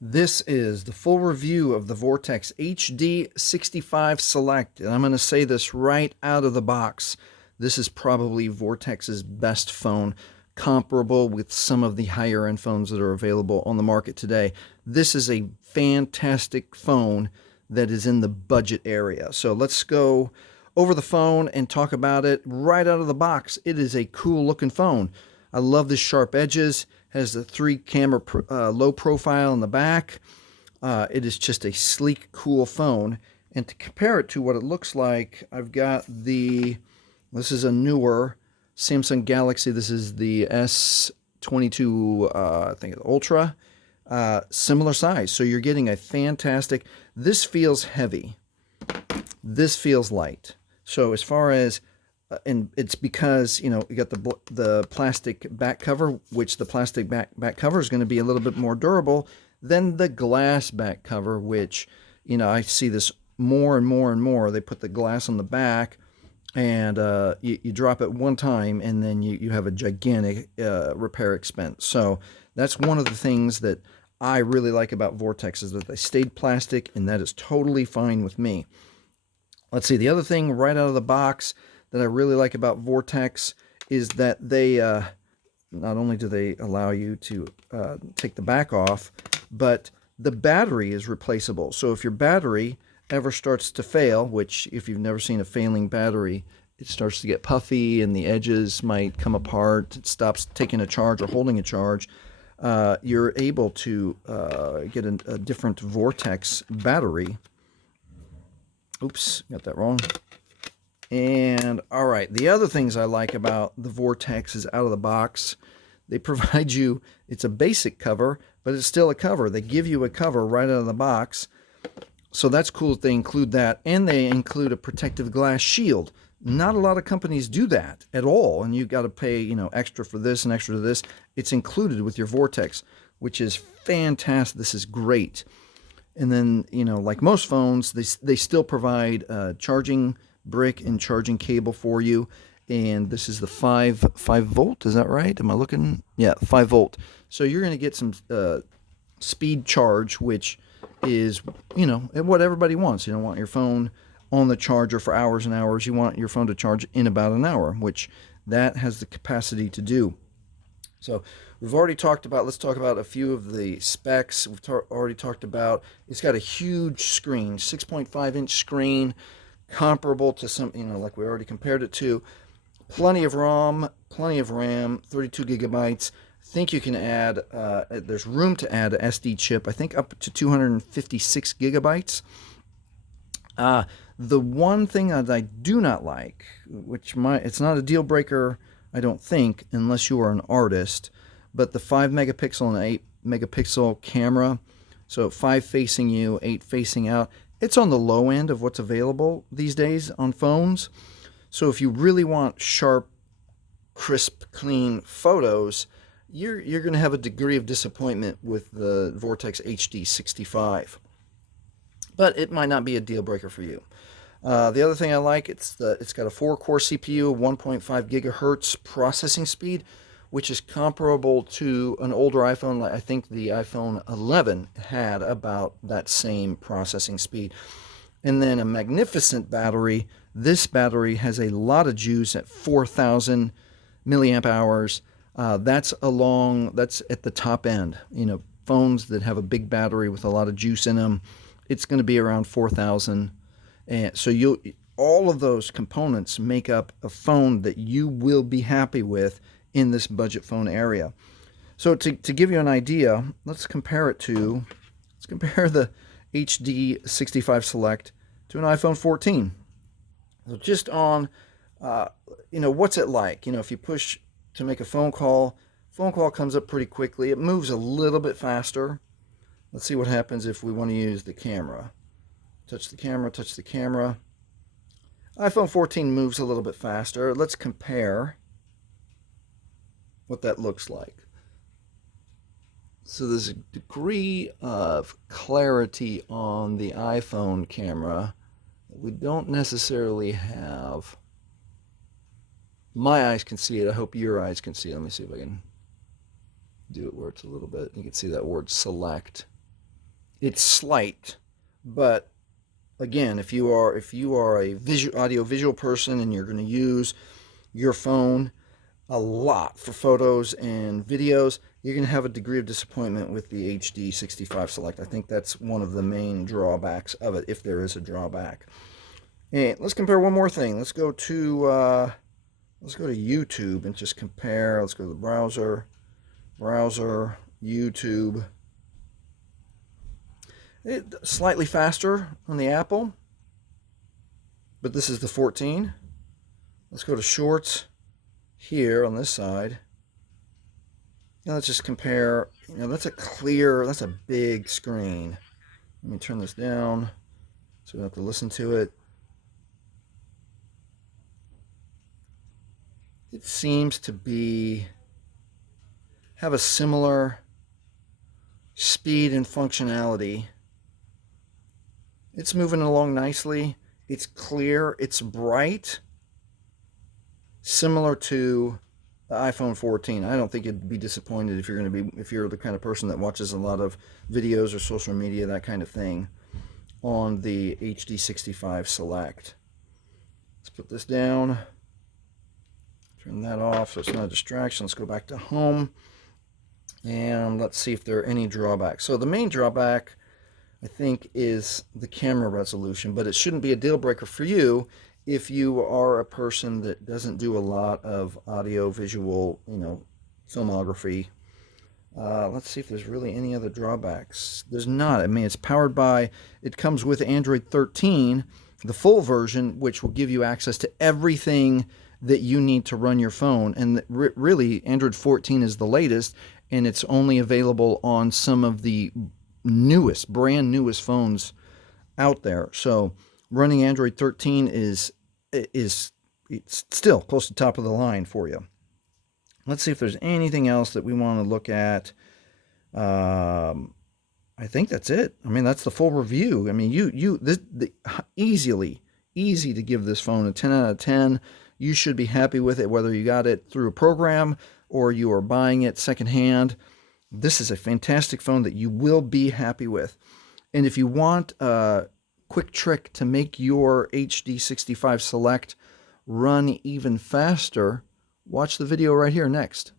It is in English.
This is the full review of the Vortex HD65 Select. And I'm going to say this right out of the box. This is probably Vortex's best phone, comparable with some of the higher end phones that are available on the market today. This is a fantastic phone that is in the budget area. So let's go over the phone and talk about it right out of the box. It is a cool looking phone. I love the sharp edges. Has the 3 camera low profile in the back. It is just a sleek, cool phone. And to compare it to what it looks like, I've got this is a newer Samsung Galaxy. This is the S22, I think, Ultra. Similar size. So you're getting a fantastic. This feels heavy. This feels light. So as far as and it's because you got the plastic back cover, which the plastic back cover is going to be a little bit more durable than the glass back cover, which I see this more and more and more. They put the glass on the back, and you drop it one time, and then you have a gigantic repair expense. So that's one of the things that I really like about Vortex is that they stayed plastic, and that is totally fine with me. Let's see, the other thing right out of the box that I really like about Vortex is that they not only do they allow you to take the back off, but the battery is replaceable. So if your battery ever starts to fail, which if you've never seen a failing battery, it starts to get puffy and the edges might come apart, it stops taking a charge or holding a charge, you're able to get a different Vortex battery. Oops, got that wrong. And all right, the other things I like about the Vortex is out of the box, they provide you, it's a basic cover, but it's still a cover. They give you a cover right out of the box. So that's cool that they include that. And they include a protective glass shield. Not a lot of companies do that at all. And you've got to pay, extra for this and extra to this. It's included with your Vortex, which is fantastic. This is great. And then, like most phones, they still provide charging brick and charging cable for you. And this is the 5 volt. Is that right? Am I looking? Yeah, 5 volt. So you're going to get some speed charge, which is, what everybody wants. You don't want your phone on the charger for hours and hours. You want your phone to charge in about an hour, which that has the capacity to do. So we've already talked about, let's talk about a few of the specs. We've already talked about, it's got a huge screen, 6.5-inch screen, comparable to some, like we already compared it to. Plenty of ROM, plenty of RAM, 32 gigabytes. I think you can add, there's room to add an SD chip, I think up to 256 gigabytes. The one thing that I do not like, it's not a deal breaker, I don't think, unless you are an artist, but the 5 megapixel and 8 megapixel camera, so 5 facing you, 8 facing out, it's on the low end of what's available these days on phones. So if you really want sharp, crisp, clean photos, you're going to have a degree of disappointment with the Vortex HD65. But it might not be a deal breaker for you. The other thing I like, it's got a 4-core CPU, 1.5 gigahertz processing speed, which is comparable to an older iPhone. I think the iPhone 11 had about that same processing speed. And then a magnificent battery. This battery has a lot of juice at 4,000 milliamp hours. That's at the top end. Phones that have a big battery with a lot of juice in them, it's going to be around 4,000. And so all of those components make up a phone that you will be happy with in this budget phone area. So to give you an idea, let's compare the HD65 Select to an iPhone 14. So just on, what's it like? If you push to make a phone call comes up pretty quickly. It moves a little bit faster. Let's see what happens if we want to use the camera. Touch the camera. iPhone 14 moves a little bit faster. Let's compare what that looks like. So there's a degree of clarity on the iPhone camera that we don't necessarily have. My eyes can see it. I hope your eyes can see it. Let me see if I can do it where it's a little bit. You can see that word select. It's slight, but again, if you are a audio visual person and you're going to use your phone a lot for photos and videos, you're going to have a degree of disappointment with the HD65 Select. I think that's one of the main drawbacks of it, if there is a drawback. And let's compare one more thing. Let's go to YouTube and just compare. Let's go to the browser, YouTube. Slightly faster on the Apple, but this is the 14. Let's go to Shorts here on this side. Now let's just compare. That's a big screen. Let me turn this down so we don't have to listen to it. It seems to have a similar speed and functionality. It's moving along nicely. It's clear. It's bright. Similar to the iPhone 14. I don't think you'd be disappointed if you're the kind of person that watches a lot of videos or social media, that kind of thing, on the HD65 Select. Let's put this down. Turn that off so it's not a distraction. Let's go back to home. And let's see if there are any drawbacks. So the main drawback, I think, is the camera resolution, but it shouldn't be a deal breaker for you if you are a person that doesn't do a lot of audio visual, filmography. Let's see if there's really any other drawbacks. There's not. I mean, it comes with Android 13, the full version, which will give you access to everything that you need to run your phone. And really, Android 14 is the latest, and it's only available on some of the brand newest phones out there. So running Android 13 it's still close to top of the line for you. Let's see if there's anything else that we want to look at. I think that's it. I mean, that's the full review. I mean, easy to give this phone a 10 out of 10. You should be happy with it, whether you got it through a program or you are buying it secondhand. This is a fantastic phone that you will be happy with. And if you want a quick trick to make your HD65 Select run even faster, watch the video right here next.